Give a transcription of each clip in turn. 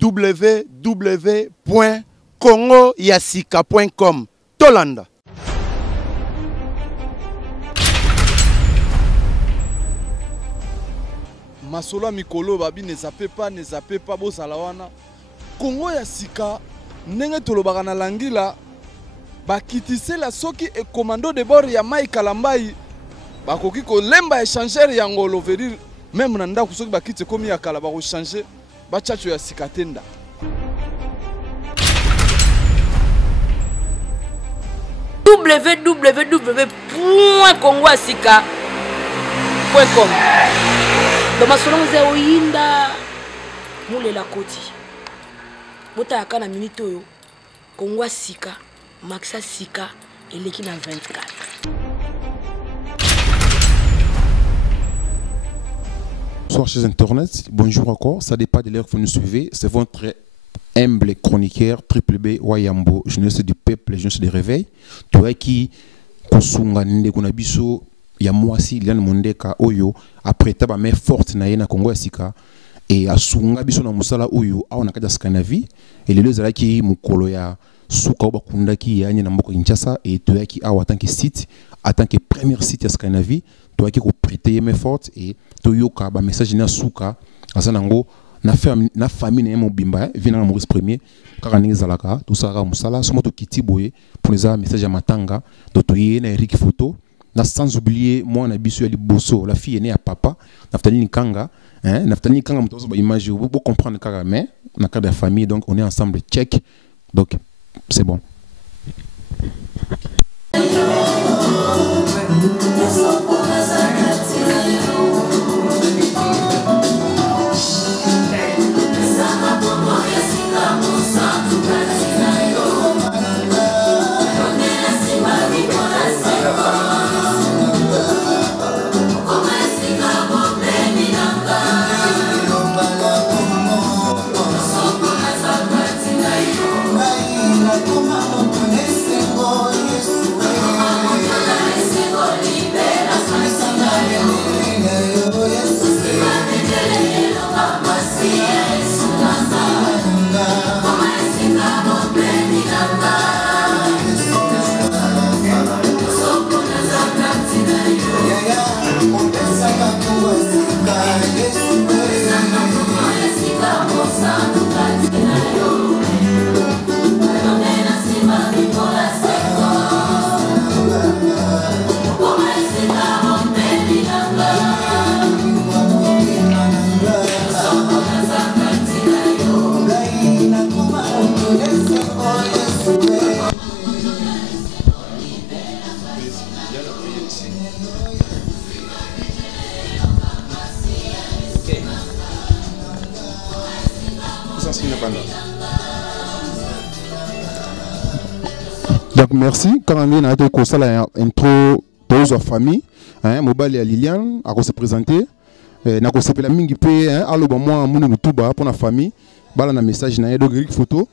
www.congoyasika.com. Tolanda. Masola mikolo babi ne zappe pas bo salawana. Congo ya sika ndenge tolobaka na langila bakitise la soki e commando de bord ya Mai Kalambai bakoki ko lemba échanger ya ngolo verir même na ndako soki bakite komi ya kala bako changer ba chacho ya sika tenda. www.congoyasika.com. Dans ma salon ze oyinda mule la koti. Bota yakana minute oyo Congo Sika, Maxa Sika et l'équipe en 24. Bonsoir chers internautes, bonjour encore, ça dépend de l'heure que vous nous suivez, c'est votre humble chroniqueur Triple B Wayambo, jeunesse du peuple, jeunesse du réveil. Tu vois qui kosunga nde kuna biso ya mwasi Liliane Mondeka oyo après taba mais forte na yena Congo Sika et asunga biso na musala oyo awana kaja Scandinavie et les deux alaki mukolo ya suka bakunda ki ya na mboko Kinshasa et tu vois qui a en tant que site en tant que premier site ya Scandinavie tu vois qui ko prêter mais forte et toyoka ba message na suka asanango na famille na mobimba vina na Maurice Premier kaka ningi zalaka tout ça musala somo to kiti boye pour les message ya matanga to toye na Eric photo na sans oublier moi na biso ya liboso la fille née à papa Naftali Nkanga Naftali Nkanga mtozo ba image vous comprendre kaka mais na cadre de famille donc on est ensemble check donc c'est bon. Donc merci quand on a été comme ça la intro de famille mobile à Liliane a se présenter na ko sepela mingi pe aloba moi munu lutuba pour la famille bala na message na yedo grik photo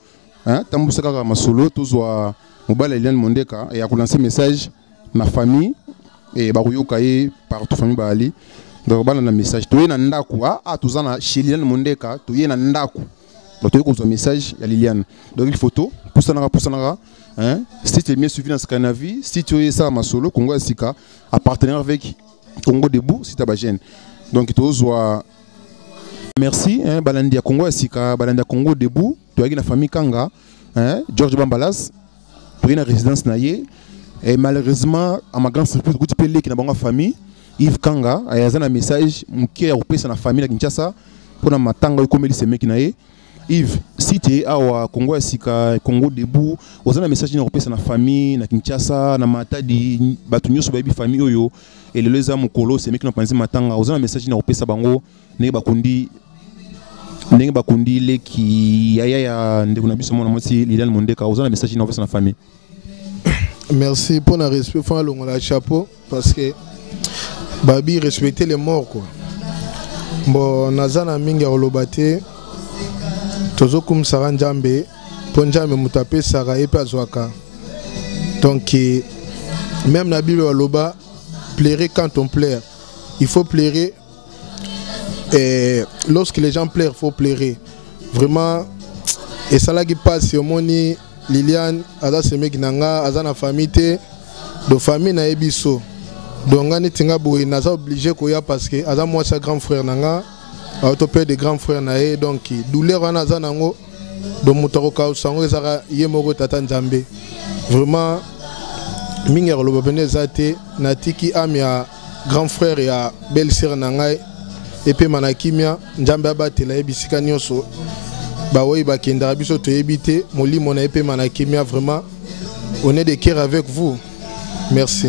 tambusa kaka masolo tozwa mobile à Liliane Mondeka et a ko lancer message na famille et ba koyoka ye partout famille ba ali donc bala na message to na ndaku tozana chez Liliane Mondeka to ye na ndaku donc to ko message ya Liliane donc il photo poussana si tu es bien suivi dans Scandinavie, si tu es ça à solo, Congo Sika, à partenaire avec Congo Debout, si tu as gêne. Donc, tu as merci, Balandia Congo Sika, Balandia Congo Debout, tu as la famille Kanga, George Bambalas, tu as une résidence naïe, et malheureusement, à ma grande surprise, tu peux lire qu'il y a une famille, Yves Kanga, il y a un message, qui est européen dans la famille de Kinshasa, pour la matanga, comme il s'est mis naïe. Yves, si tu es à Congo Sika, Congo Debout, vous avez un message européen dans la famille, na Kinshasa, na Matadi, Batunyo sur baby famille oyo, et le leza mukolo, c'est mec qui n'a pas matanga, vous avez un message européen sa bango, ne bakundi le qui ya ndekuna biso mona moti Liliane Mondeka, vous avez un message européen dans la famille. Merci pour le respect, faut le chapeau parce que babi respecter les morts quoi. Bon, nazana mingi olobate. Tozo kum saranjambe ponjame mutape sara epe azwaka. Donc même la Bible aloba plairer quand on plaire. Il faut plairer et lorsque les gens plairent, il faut plairer. vraiment et ça là qui passe au moni Liliane aza semeki nanga aza na famille te de famille na ebiso donc ngani tinga boy naza obligé koya parce que aza moi sa grand frère nanga autopère de grand frère na e donc douleur wana aza nango do mutako ka sango ezaka ye moko tata nzambe vraiment mingi roloba bene zate natiki am ya grand frère ya belle sœur nanga et puis manakimia nzambe abatela ebisika nyonso ba oui ba kindara biso to ebité molimo na epe manakimia vraiment on est de cœur avec vous merci.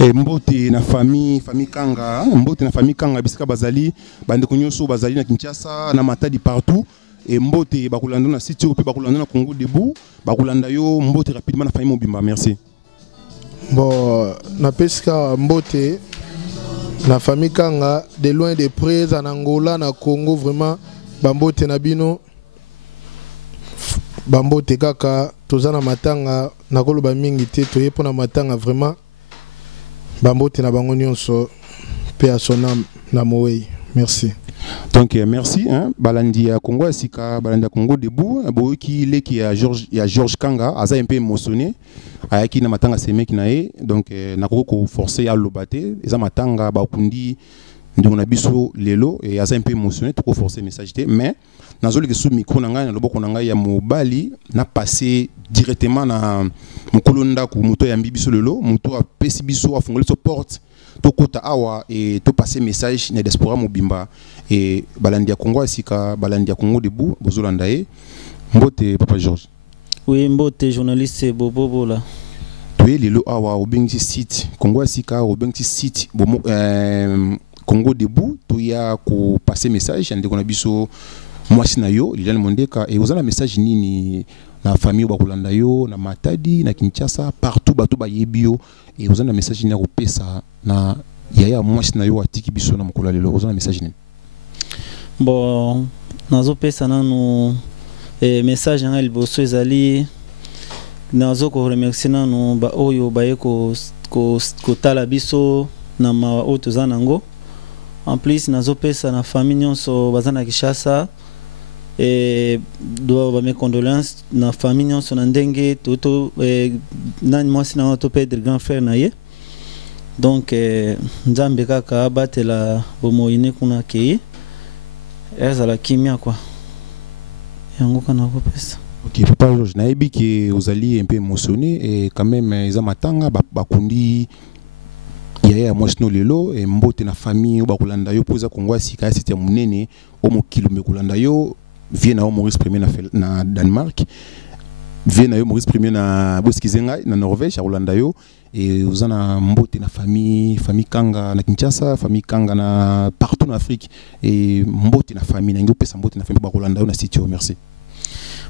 Et mbote na famille Kanga, mbote na famille Kanga bisika bazali bande konyoso bazali na Kinshasa na Matadi partout et mbote bakulanda na site pe bakulanda na Congo debout bakulanda yo mbote rapidement na famille Mobimba merci. Bon na pesika mbote na famille Kanga de loin de près en Angola na Congo vraiment bambote na bino bambote kaka tozana matanga na koloba mingi te toye pona matanga vraiment bambote na bango nyonso pe à son âme na moei merci. Donc merci hein balandi ya Congo asika balandi ya Congo debout boki leki ya George Kanga aza un peu émotionné ayaki na matanga semeki na ye donc na koko forcer ya lobate eza matanga bakundi ndongo na biso lelo et aza un peu émotionné to ko forcer message te mais nazoli ke sous micro na ngai na loboko na ngai ya mobali na passer directement na mukolo ndako muto ya mbibiso lelo muto a pesi biso afungoli so porte to kota awa et to passer message na diaspora Mobimba et balandi ya Congo asika balandi ya Congo debout bozolanda ye mbote papa George. Oui mbote journaliste bobo là. Tu es lelo awa obengi site Congo asika obengi site bomo Congo debout to ya ko passer message ndeko na biso mwasi na yo Liliane Mondeka et ozana message nini na famille bakolanda yo na Matadi na Kinshasa partout bato ba yebio et ozana message ni ko pesa na yaya mwasi na yo atiki biso na mokolo lelo ozana message nini. Bon nazo pesa nanu message nga liboso ezali nazo ko remercier nanu ba oyo baye ko tala biso na ma oto zanango en plus nazo pesa na famille nyonso bazana Kinshasa et doit ba mes condoléances na famille nyonso na ndenge toto nani mwasi na to perdre grand frère na ye donc nzambe kaka batela bomoine kuna ke ezala kimia quoi yango kana ko pesa. Ok papa George naebi que vous alliez un peu émotionné et quand même eza matanga bakundi yaya mwasino lelo et mbote na famille bakulanda yo poza Kongo asika c'était munene o mokilo mekulanda yo vient na Maurice Premier na Danemark vient na Maurice Premier na Boskizenga na Norvège à Rolanda yo et uzana mbote na famille Kanga na Kinshasa famille Kanga na partout en Afrique et mbote na famille na ngopesa mbote na famille bakulanda yo na sitio merci.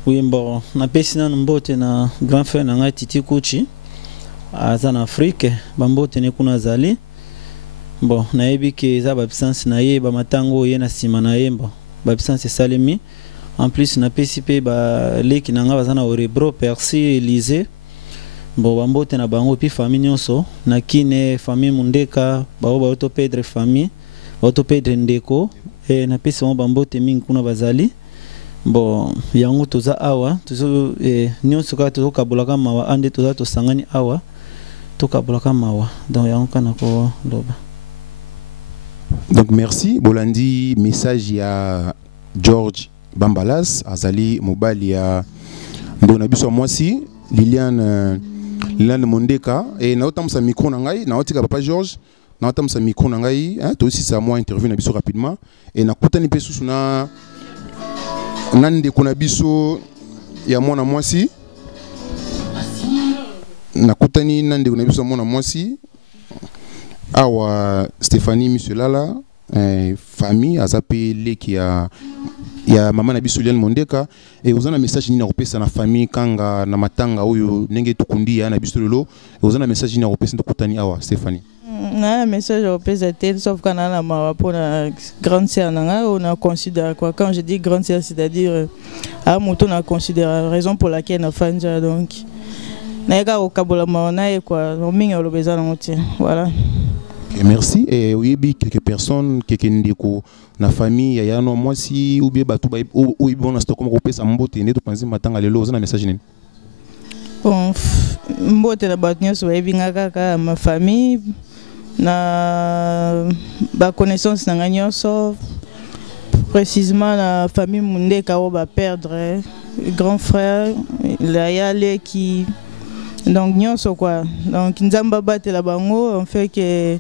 Oui bon na pesi na mbote na grand frère na ngai Titi Kuchi aza na Afrique bambote ne kuna zali bon nayebi ke za ba absence na ye ba matango ye na sima na ye bon ba absence salemi en plus na PCP ba leki na nga baza na Orebro Percy Élysée bon bambote na bango pi famille nyonso na kine famille Mundeka ba auto pedre famille auto pedre ndeko et na pesi mo bambote mingi kuna bazali bon yango toza awa tozo nyonso ka tozo kabulaka mawa ande toza to sangani awa to kabulaka mawa donc yango kana ko loba. Donc merci bolandi message ya George Bambalas azali mobali ya ndona biso mwasi Liliane Mondeka et na otamsa micro na ngai na otika papa George na otamsa micro na ngai hein to aussi ça moi interview na biso rapidement et na kutani pe susu na nande kuna biso ya mwana mwasi na kutani nande kuna biso mwana mwasi awa Stéphanie Miselala famille azape leki ya mama na biso Liliane Mondeka et ozana message ni na kopesa na famille Kanga na matanga oyo ndenge tukundia na biso lelo ozana message ni na kopesa ndokutani awa Stéphanie. Na message au PZT sauf qu'on a la mara pour la grande sœur nanga on a considéré quoi quand je dis grande sœur c'est-à-dire à mouton on a considéré raison pour laquelle on a fait donc na ga au kabola maona et quoi on minga le besoin on tient voilà. OK merci. Et oui, quelques personnes, quelques ndeko, na famille, il y a un moi si ou bien batou ou bon à comme repé ça mbote ne to penser matin aller là, un message né. Bon, mbote la batnyo so ebinga kaka ma famille na ba connaissance na nyonso précisément la famille Mundé Kao va perdre grand frère la yale qui donc nyonso quoi donc nzamba bate la bango on fait que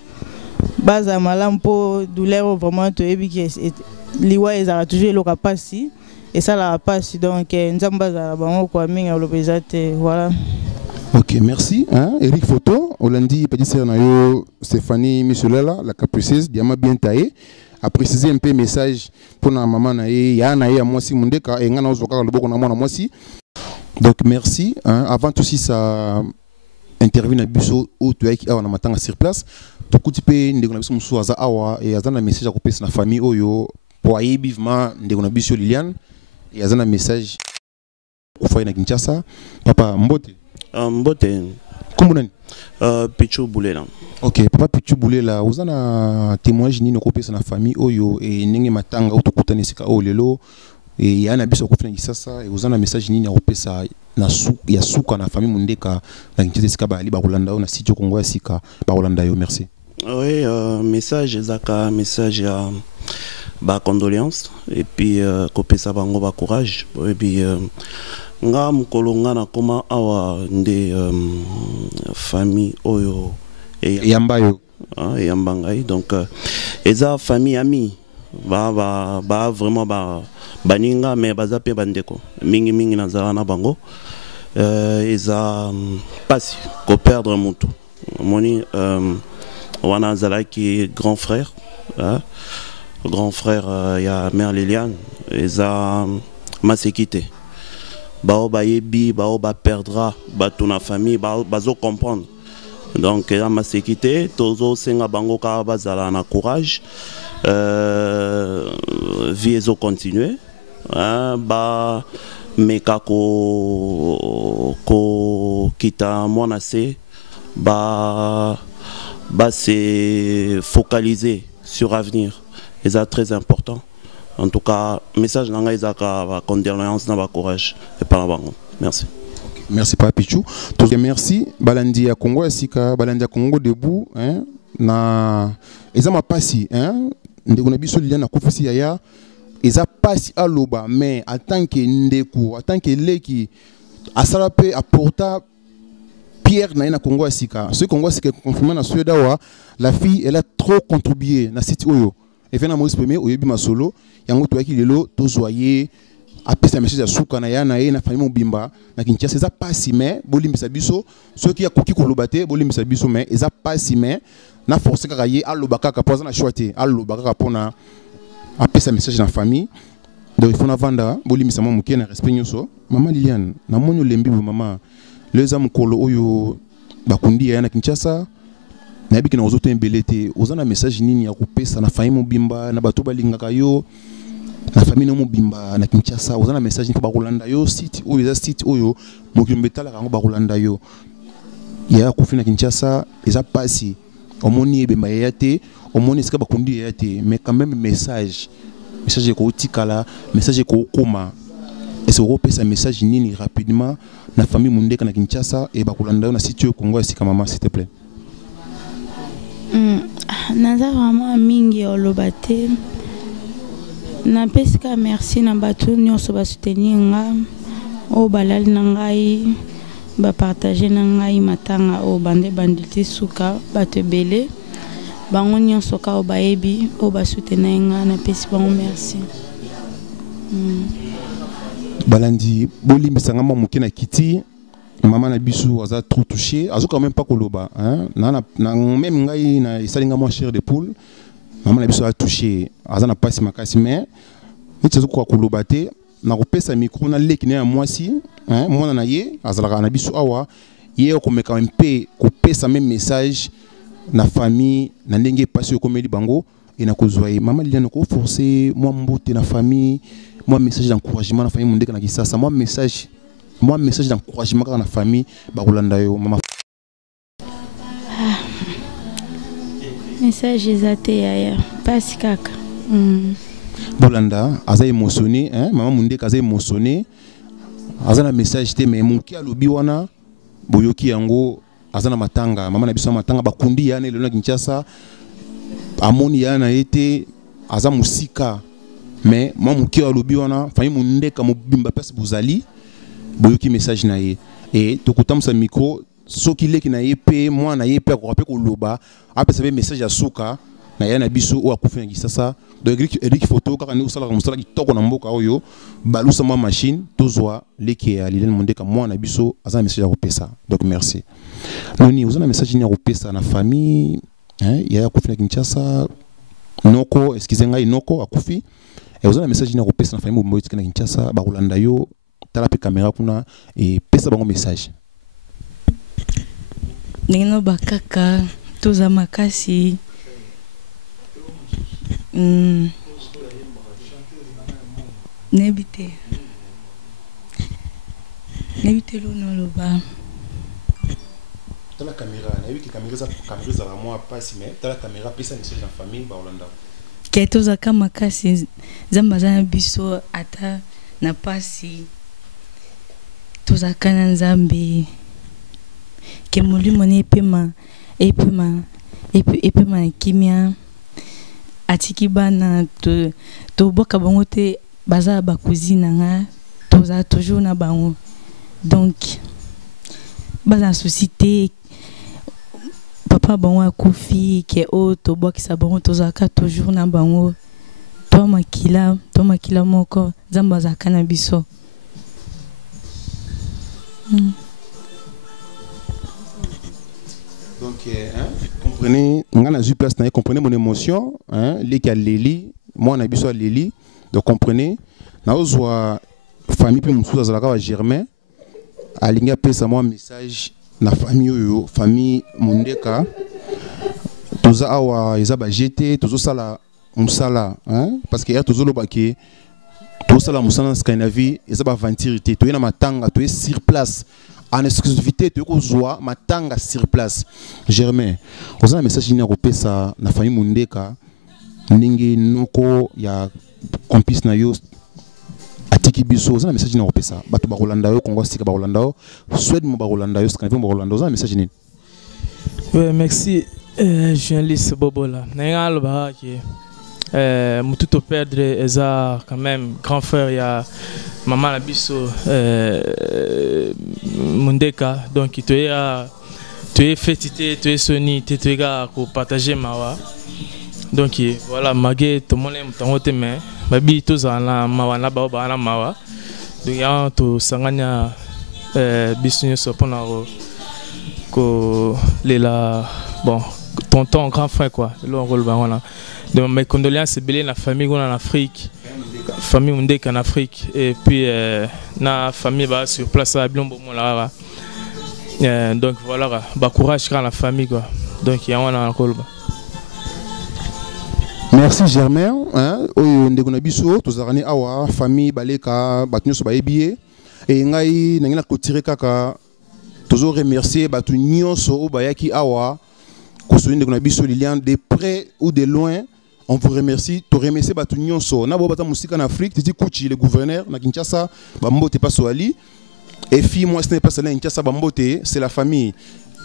baza malampo douleur vraiment to ebi que liwa ezara toujours le capacité et ça la passe donc nzamba za bango quoi minga lobezate voilà. Ok, merci. Hein? Eric Photo, Olandi, petit sœur Nayo, Stéphanie Michelela, la capricieuse, diamant bien taillé. A préciser un peu le message pour la maman Naye, ya Naye à moi si mon déca et ngana ozoka le boko na moi si. Donc merci. Hein? Avant tout si ça intervient na biso ou tu as qui a na matanga sur place. Tout coup tu peux ndeko na biso musu aza awa et azana message à couper na famille oyo pour ayer vivement ndeko na biso Liliane et azana message au foyer na Kinshasa. Papa Mbote. Mbote. Comment nani? Pichu Boulela. Ok, papa Pichu Boulela, vous avez un témoignage ni nokopé na famille oyo et nenge matanga autokutani sika o lelo et ya na biso kofina kisasa et vous avez un message ni nokopé ça na su ya suka na famille mundeka na kinchete sika ba ali ba Rolanda na sitio Kongo ya sika ba Rolanda yo merci. Oui, message zaka message ba condoléances et puis kopé ça bango ba courage et puis nga mkolonga na koma awa nde famille oyo et yambayo yambangai donc eza famille ami ba vraiment baninga mais bazape bandeko mingi nazala na bango eza pasi ko perdre mutu moni wana zalaki grand frère ya mère Liliane eza masekite bao ba yebi bao ba perdra bato na famille bazo comprendre donc la masekite tozo senga bango ka bazala na courage vie ezo continuer ba meka ko kita mwana se ba se focaliser sur avenir et ça très important. En tout cas, message nanga izaka condoléances na courage et par la merci. Merci Papa Pichu. Merci Balandi ya Congo Sika, Balandi ya Congo debout hein na ezama pasi hein ndeko na biso Liliane na kofisi ya eza pasi aloba mais en tant que ndeko en tant que leki asala pe apporta Pierre na Congo Sika. Ce Congo Sika confirmé na Suède wa la fille elle a trop contribué na site oyo. Et fait na Maurice premier oyebi masolo yango to yaki lelo to zoyer apesa message ya suka na ya na ye na famille mobimba na Kinshasa eza pasi mais bolimbisa biso ceux qui a koki kolobate bolimbisa biso mais eza pasi mais na forcer kaka ye alobaka ka poza na choité alobaka ka pona apesa message na famille donc il faut na vanda bolimbisa mo muke na respect nyoso maman Liliane na monyo lembi maman les am kolo oyo bakundi ya na Kinshasa na yebiki na ozoto embelete ozana message nini ya kopesa na famille mobimba na bato balingaka yo na famille mobimba na Kinshasa ozana message ni ba Rolanda yo site oyo eza site oyo mokimbetala kango ba Rolanda yo ya kufina Kinshasa eza pasi omoni ebemba ya te omoni sika bakundi ya te mais quand même message ko tikala message ko koma et ce repesa message nini rapidement na famille mundeka na Kinshasa et ba Rolanda yo na site yo Kongo ya sika maman s'il te plaît. Naza vraiment mingi olobate na pesika merci na bato nyonso ba soutenir nga o balali na ngai ba partager na ngai matanga o bande banditi suka bato ebele bango nyonso ka o baebi o ba soutenir nga na pesi bango merci. Balandi bolimbisa nga moke na kiti maman na biso aza trop touché azo quand même pas koloba hein na même ngai na isalinga moi chair de poule maman na biso a touché aza na pasi makasi mais niti azo kwa koloba te na kopesa micro na leki na mwasi hein mwana na ye azalaka na biso awa ye ko meka mpe kopesa même message na famille na ndenge pasi komeli bango et na kozwaye maman Liliane ko forcer moi mbote na famille moi message d'encouragement na famille mundeka na Kisasa moi message d'encouragement dans la famille ba Rolanda yo maman message ezate yaya pasi kaka. Bolanda aza émotionné, hein, maman Mundeka aza émotionné. Aza na message te mais muki alobi wana boyoki yango aza na matanga, maman na biso matanga bakundi yana elona Kinshasa. Amoni yana ete aza musika mais maman muki alobi wana famille Mundeka mobimba pesi bozali boyoki message na ye et tokutamsa micro soki leki na ye pe moi na ye pe ko rappeler ko loba apesa be message ya suka na yana biso o akufi na Kisasa. Donc Eric photo kaka ni usala musala kitoko na mboka oyo balusa ma machine tozwa leki ya Liliane Mundeka moi na biso aza message ya kopesa. Donc merci. Noni uzana message ni ya kopesa na famille hein ya akufi na Kinshasa noko excusez ngai noko akufi et uzana message ni ya kopesa na famille mboka tika na Kinshasa ba Rolanda yo tala pe caméra kuna et pesa bango message. Nino bakaka toza makasi nebite lo no loba tala caméra na yiki caméra za moi passe mais tala caméra pesa message na famille ba Rolanda ke toza kama makasi zamba za biso ata na pasi toza kana nzambe ke mulimo ne epema kimia atiki bana to boka bango te baza ba cousine nga toza toujours na bango donc baza société papa bango akufi ke o to bokisa bango toza ka toujours na bango to makila moko zamba za kana biso. Donc, comprenez, on a eu place, comprenez mon émotion, hein, les qui a Lili, moi on a besoin de Lili, donc comprenez, na ozwa famille puis mon sous azalaka Germain, alinga pesa moi message na famille yo, famille Mundeka, toza awa ezaba jeté, tozo sala musala, hein, parce que hier tozo lobaki, tozo sala musala Scandinavie, ezaba ventirité, toye na matanga, toye sur place. En exclusivité, tu as matanga sur place. Germain, vous avez un message à pesa na famille Mundeka, ningi noko ya complice na yo atiki biso, vous avez un message à pesa. Batu ba Rolanda yo Congo sika ba Rolanda yo, Suède mo ba Rolanda yo, Scandinavie mo ba Rolanda, vous avez un message ni. Oui, merci journaliste Bobola. Nenga loba ki mututo perdre eza quand même grand frère ya maman la biso Mundeka, donc tu es fêtité, tu es soni, tu es gars pour partager mawa. Donc voilà, magé tout le monde est en haute main. Babi tous en la mawa na ba ba na mawa. Donc ya to sanganya bisunyo sopona ko lela bon tonton grand frère quoi. Le rôle ba voilà. Donc mes condoléances belé la famille en Afrique. Famille Mundeka en Afrique et puis na famille va sur place à Bilombo Molara. Donc voilà, bah courage quand la famille quoi. Donc il y a un encore. Merci Germain, hein, oyo ndekona biso tozarani awa famille baleka batnyo so baebié et ngai nangina ko tirer kaka tozo remercier batu nyonso o bayaki awa ko so ndekona biso Liliane de près ou de loin. On vous remercie, tu remercies batu nyonso. Na bo bata musika en Afrique, Titi Kuchi le gouverneur na Kinshasa, bambote pas soali. Et fille moi ce n'est pas ça na Kinshasa bambote, c'est la famille.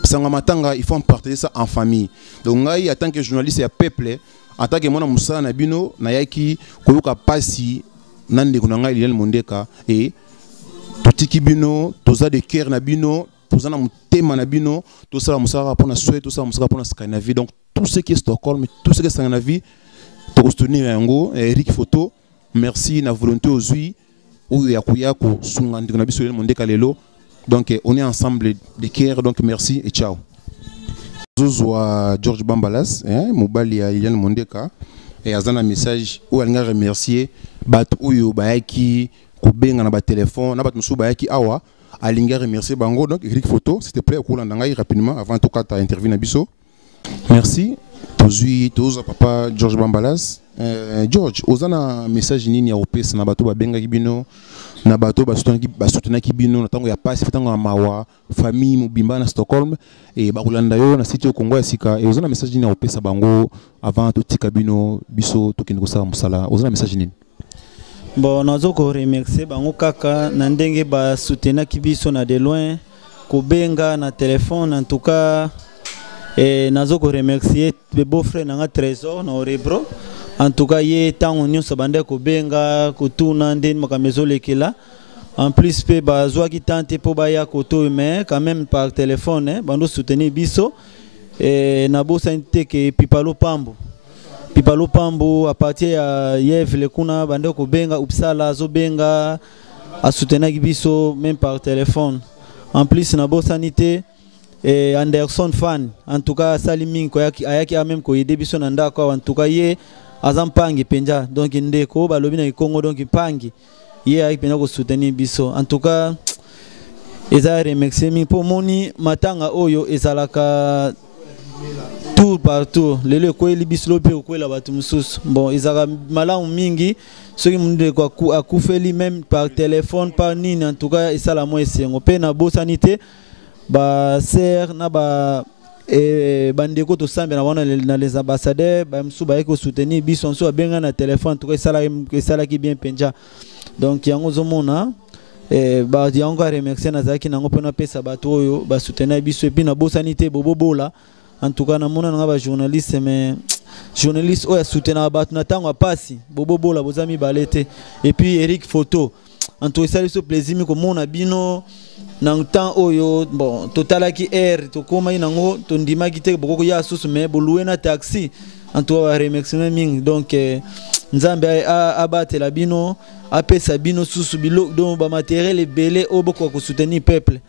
Sanga matanga, il faut partager ça en famille. Donc ngai en tant que journaliste ya peuple, en tant que mona musa na bino na yaki koyoka pasi nande ko ngai Liliane Mundeka et totiki bino, toza de cœur na bino, toza na mutema na bino, toza la musara pour na Suède, toza la musara pour na Scandinavie. Donc tout ce qui est Stockholm, tout ce qui est Scandinavie pour soutenir Yango, Eric Photo, merci na volonté aux ui ou yakuyako sungandi na biso Mundeka lelo. Donc on est ensemble de cœur, donc merci et ciao. Zozwa George Bambalas, mobali ya Liliane Mundeka et azana message où elle a remercié bat oyo bayaki ko benga na ba téléphone na bat musu bayaki awa alinga remercier bango. Donc Eric Photo s'il te plaît au ndangai rapidement avant tout cas ta interview na biso. Merci. Toza papa George Bambalas. George, ozana message nini ya opesa na bato ba benga kibino na bato basoutenaki ki bino na tango ya pasi tango ya mawa famille mobimba na Stockholm et bakolanda yo na site Congo ya sika et ozana message ni opesa bango avant to tika bino biso to kende ko sala musala ozana message ni. Bon nazo ko remercier bango kaka na ndenge ba soutenaki biso na de loin ko benga na téléphone en tout cas et nazo ko remercier be beau frère na Trésor na Orebro en tout cas ye tango nyonso bande ko benga ko tuna ndeni makamezo lekela en plus pe bazwa ki tante po baya koto mais quand même par téléphone bando soutenir biso et na bosa nteke Pipalo Pambo à partir ya Yevle kuna bande ko benga Upsala zo benga a soutenir biso même par téléphone en plus na bosa nité et Anderson fan en tout cas Saliming ko ayaki a même ko yede biso na ndako en tout cas ye azampangi penja donc ndeko balobi na Congo donc pangi ye ayaki penja ko soutenir biso en tout cas eza remercier mi pour moni matanga oyo ezalaka tour partout lelo ko libiso lope ko la batu mususu bon ezaka malamu mingi soki munde ko akufeli même par téléphone par nini en tout cas esala mo esengo pe na bosanité ba ser na ba bandeko to sambe na wana na les ambassadeurs ba msuba eko soutenir biso nso benga na téléphone to sala ki bien penja donc yango zomona ba yango remercier na zaki nango pena pesa bato oyo ba soutenir biso et puis na bosanité bobobola en tout cas na mona na ba journaliste mais journaliste oyo soutenir bato na tango pasi bobobola bozami balete et puis Eric Photo en tout cas c'est plaisir ko mona bino na temps oyo bon totalaki air to koma inango to ndimaki te boko ya susu mais boluwe na taxi en tout cas remerciement mingi donc nzambe abatela bino apesa bino susu bilo donc ba matériel ebele oboko ko soutenir peuple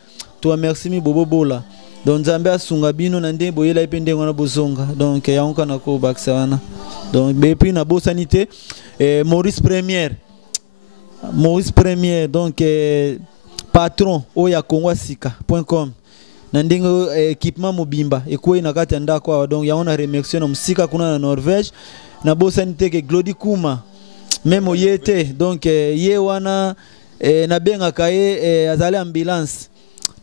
to merci mi bobobola donc nzambe asunga bino na ndembo yela ipende ngona bozonga donc yanka na ko baksawana donc bepi na bosanité Maurice Premier donc patron oya kongwasika.com na ndingo équipement mobimba ekoi na kati ndako donc yaona remercier na musika kuna na Norvège na bosanité ke Glody Kuma même yete donc ye wana na benga kaye azali ambulance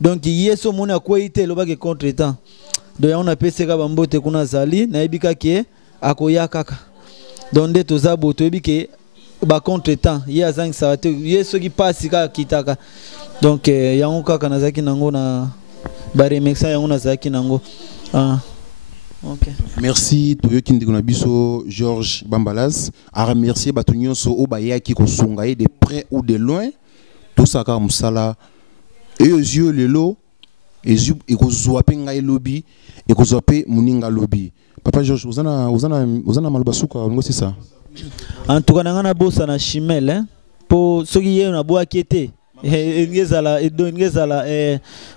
donc yeso mona akoite lobake contre temps donc yaona peseka bambote kuna zali na ebika ke akoya kaka donc de tozabo to ebike ba contre temps ye azang sawate yeso ki pasi ka kitaka donc yango kaka nazaki nango na ba remercier yango nazaki nango OK merci to yoki ndiko na biso Georges Bambalaz a remercier bato nyonso o bayaki ko sunga de près ou de loin tout ça ka musala et aux yeux lelo et ko zoape ngai lobby et ko zoape muninga lobby papa Georges uzana malbasuka ngo c'est ça en tout cas nangana bossa na chimel po soki ye na boa kete ngezala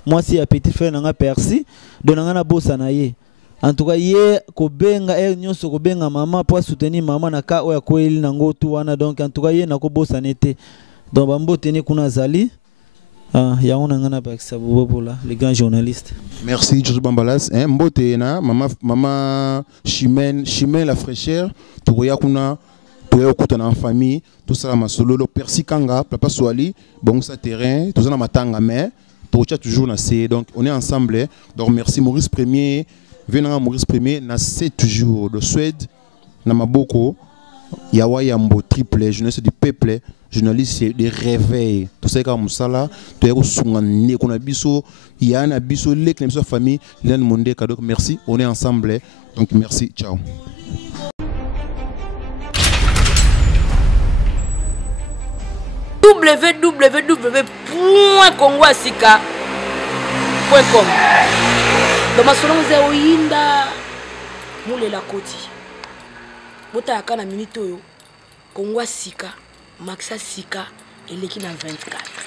moi si a petit frère nanga Percy donanga na bossa na ye en tout cas ye ko benga nyonso ko benga mama pour soutenir mama na ka oya ko eli nango tu wana donc en tout cas ye na ko bossa nete donc bamboteni kuna zali yango nangana bakisa bobola les grands journalistes. Merci Georges Bambalas mbote na mama Chimène la fraîcheur tuya kuna tuya okutana en famille tout ça ma solo le Percy Kanga papa Swali bon ça terrain tout ça na matanga mais tocha toujours na c'est donc on est ensemble donc merci Maurice Premier venant Maurice Premier na c'est toujours de Suède na maboko yawa yambo triple jeunesse du peuple journaliste de réveil tout ça comme ça to yako sunga ne kuna biso yana biso lek na biso famille len monde cadeau merci on est ensemble donc merci ciao www.kongwasika.com Domasolonze oyinda mule la koti bota yakana minute oyo Kongwasika Maxa Sika eleki na 24